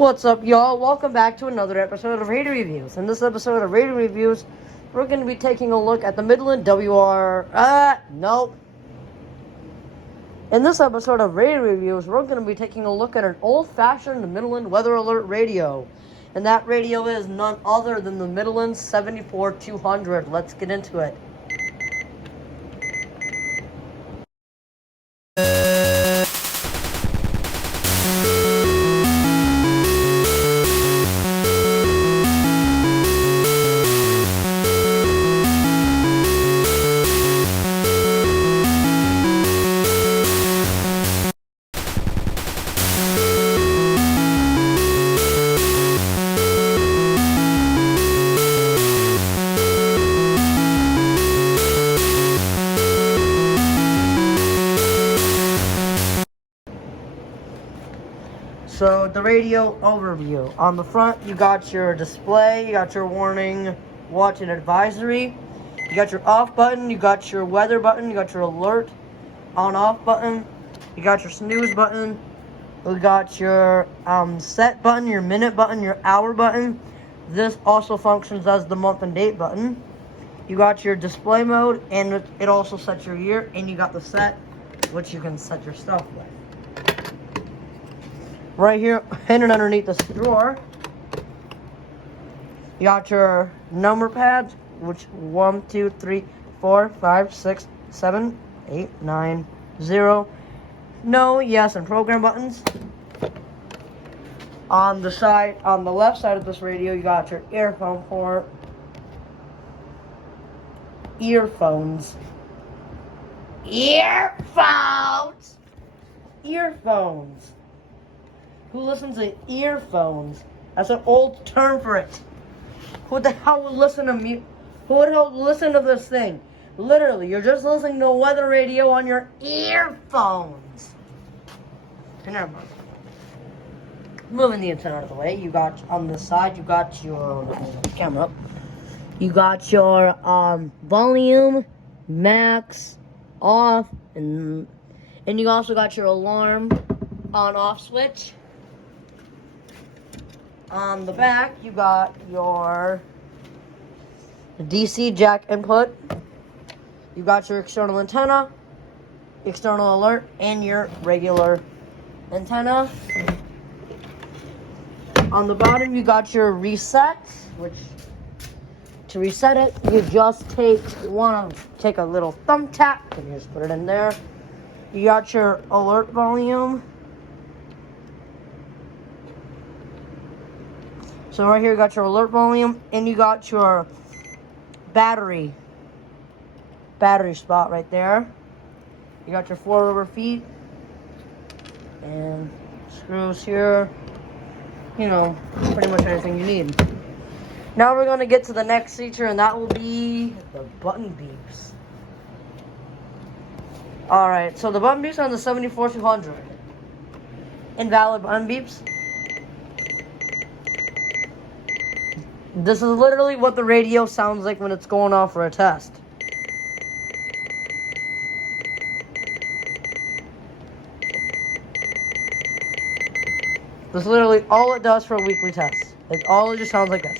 What's up, y'all? Welcome back to another episode of Radio Reviews. In this episode of Radio Reviews, we're going to be taking a look at the Midland nope. In this episode of Radio Reviews, we're going to be taking a look at an old-fashioned Midland Weather Alert radio. And that radio is none other than the Midland 74200. Let's get into it. So, the radio overview. On the front, you got your display, you got your warning, watch, and advisory. You got your off button, you got your weather button, you got your alert on-off button, you got your snooze button, you got your set button, your minute button, your hour button. This also functions as the month and date button. You got your display mode, and it also sets your year, and you got the set, which you can set your stuff with. Right here, hidden underneath this drawer, you got your number pads, which 1, 2, 3, 4, 5, 6, 7, 8, 9, 0. No, yes, and program buttons. On the side, on the left side of this radio, you got your earphone port. Earphones. Who listens to earphones? That's an old term for it. Who the hell would listen to me? Who would hell listen to this thing? Literally, you're just listening to a weather radio on your earphones. Never mind. Moving the antenna out of the way, you got on the side, you got your camera up. You got your volume, max, off, and you also got your alarm on-off switch. On the back, you got your DC jack input. You got your external antenna, external alert, and your regular antenna. On the bottom, you got your reset, which to reset it, you just take a little thumbtack and you just put it in there. You got your alert volume. So right here you got your alert volume, and you got your battery spot right there. You got your 4 rubber feet and screws here. You know, pretty much anything you need. Now we're going to get to the next feature, and that will be the button beeps. Alright, so the button beeps on the 74200. Invalid button beeps. This is literally what the radio sounds like when it's going off for a test. This is literally all it does for a weekly test. It just sounds like this.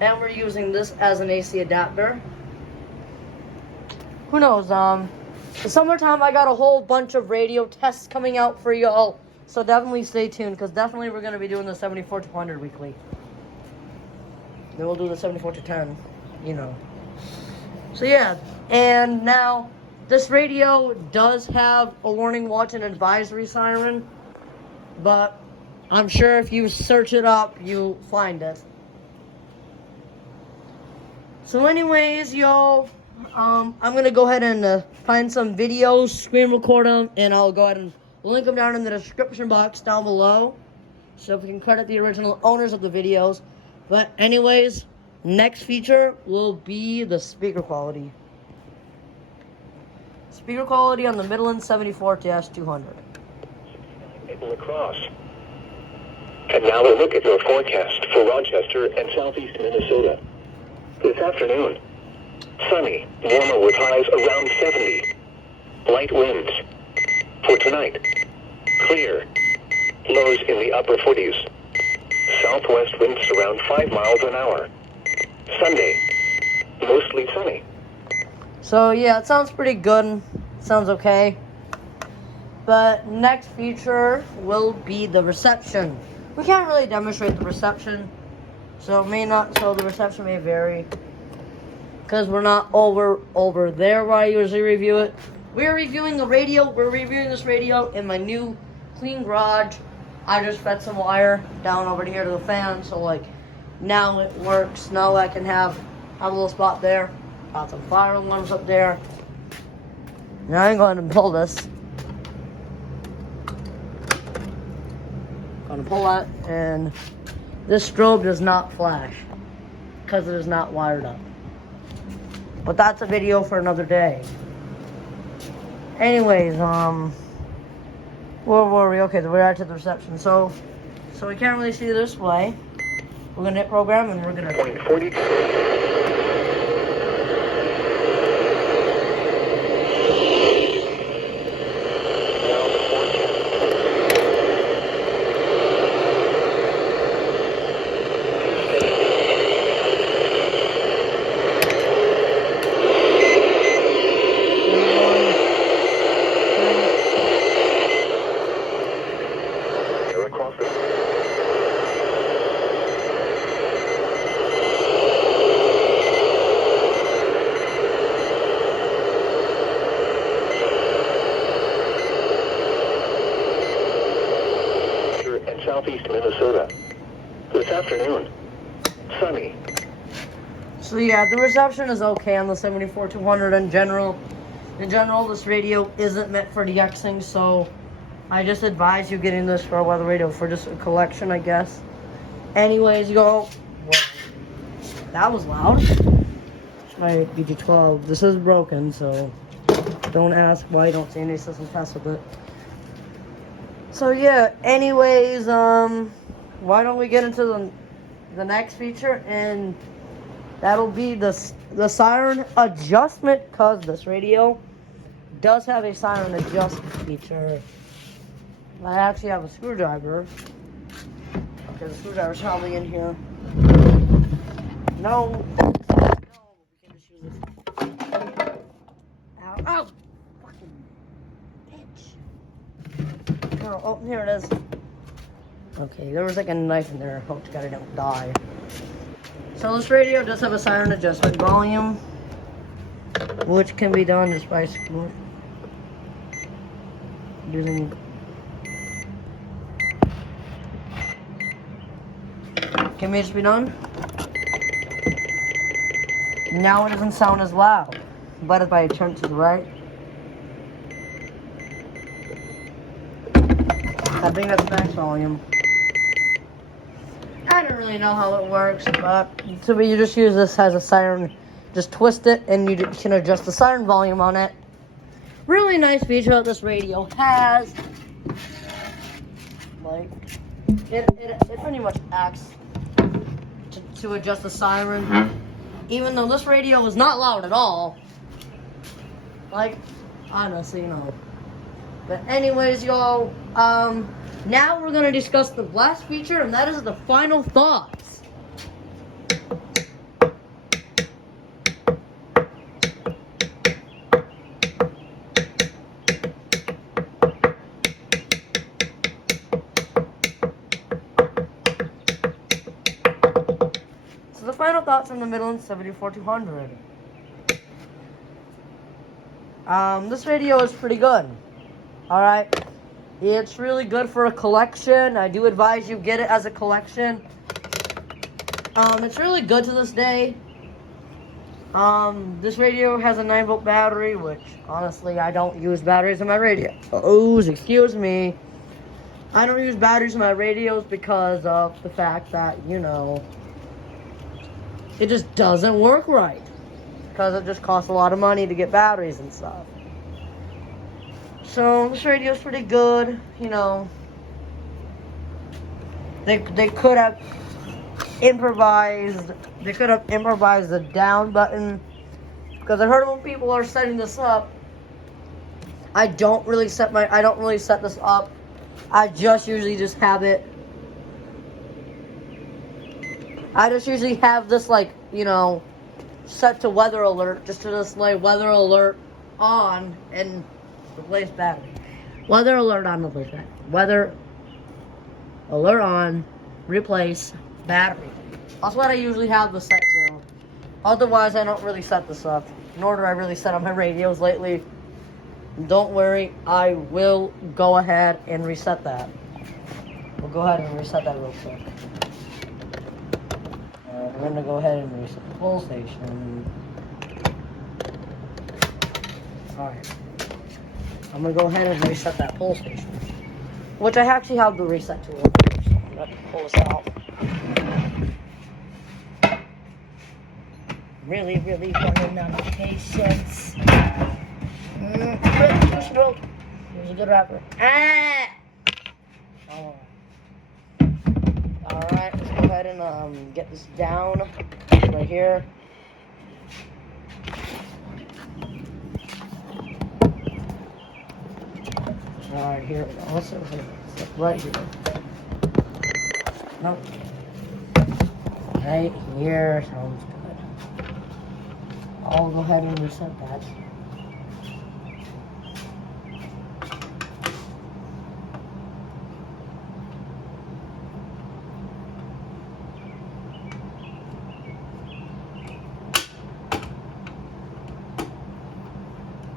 And we're using this as an AC adapter. Who knows, the summertime, I got a whole bunch of radio tests coming out for y'all. So definitely stay tuned, because definitely we're going to be doing the 74-200 weekly. Then we'll do the 74-10, you know. So yeah, and now, this radio does have a warning, watch, and advisory siren. But I'm sure if you search it up, you'll find it. So anyways, y'all, I'm going to go ahead and find some videos, screen record them, and I'll go ahead and link them down in the description box down below, so we can credit the original owners of the videos. But anyways, next feature will be the speaker quality. Speaker quality on the Midland 74-200. Across. And now a look at your forecast for Rochester and southeast Minnesota. This afternoon, sunny, warmer with highs around 70. light winds. For tonight, clear. Lows in the upper 40s. Southwest winds around 5 miles an hour. Sunday, mostly sunny. So yeah, it sounds pretty good. Sounds okay. But next feature will be the reception. We can't really demonstrate the reception, so the reception may vary. Because we're not over there where I usually review it. We're reviewing the radio. We're reviewing this radio in my new clean garage. I just fed some wire down over here to the fan, so like now it works. Now I can have a little spot there. Got some fire alarms up there. Now I'm going to pull this. Going to pull that, and this strobe does not flash because it is not wired up. But that's a video for another day. Anyways, where were we? Okay, we're at the reception. So we can't really see the display. We're gonna hit program, and we're gonna. 40. Southeast Minnesota. This afternoon, sunny. So yeah, the reception is okay on the 74-200 in general. In general, this radio isn't meant for DXing, so I just advise you getting this for a weather radio for just a collection, I guess. Anyways, well, that was loud. It's my BG12. This is broken, so don't ask why you don't see any system tests with it. So yeah, anyways, why don't we get into the next feature, and that'll be the Siren Adjustment, because this radio does have a Siren Adjustment feature. I actually have a screwdriver. Okay, the screwdriver's probably in here. No, we can just use this. Ow, ow! Fucking bitch. Oh, here it is. Okay, there was like a knife in there. Hope to God I don't die. So this radio does have a Siren Adjustment volume, which can be done just by using. Can we just be done? Now it doesn't sound as loud, but if I turn to the right, I think that's max volume. I don't really know how it works, but so you just use this as a siren, just twist it, and you can adjust the siren volume on it. Really nice feature that this radio has. Like, it pretty much acts to adjust the siren, even though this radio is not loud at all. Like, honestly, no. But anyways, y'all, now we're gonna discuss the last feature, and that is the final thoughts. So the final thoughts on the Midland 74-200. This radio is pretty good. Alright, it's really good for a collection. I do advise you get it as a collection. It's really good to this day. This radio has a 9-volt battery, which honestly I don't use batteries in my radio. Oh, excuse me. I don't use batteries in my radios because of the fact that, you know, it just doesn't work right. Because it just costs a lot of money to get batteries and stuff. So this radio is pretty good, you know. They could have improvised. They could have improvised the down button, because I heard when people are setting this up, I don't really set this up. I just usually just have it. I just usually have this, like, you know, set to weather alert, just to display weather alert on and replace battery. Weather alert on, replace battery. Weather alert on, replace battery. That's what I usually have the set to. Otherwise, I don't really set this up. Nor do I really set up my radios lately. Don't worry, I will go ahead and reset that. We'll go ahead and reset that real quick. We're going to go ahead and reset the pull station. Alright. I'm going to go ahead and reset that pull station. Which I actually have the reset tool. So I'm going to pull this out. Really running out of patience. Here's a good rapper. Ah! Oh. Alright, let's go ahead and get this down right here. Alright, here we go. Let's right here. Nope. Right here. Sounds good. I'll go ahead and reset that.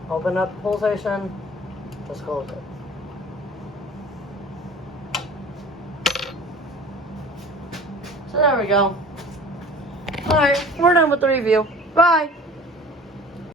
Open up the pull station, just close it. So there we go. Alright, we're done with the review. Bye!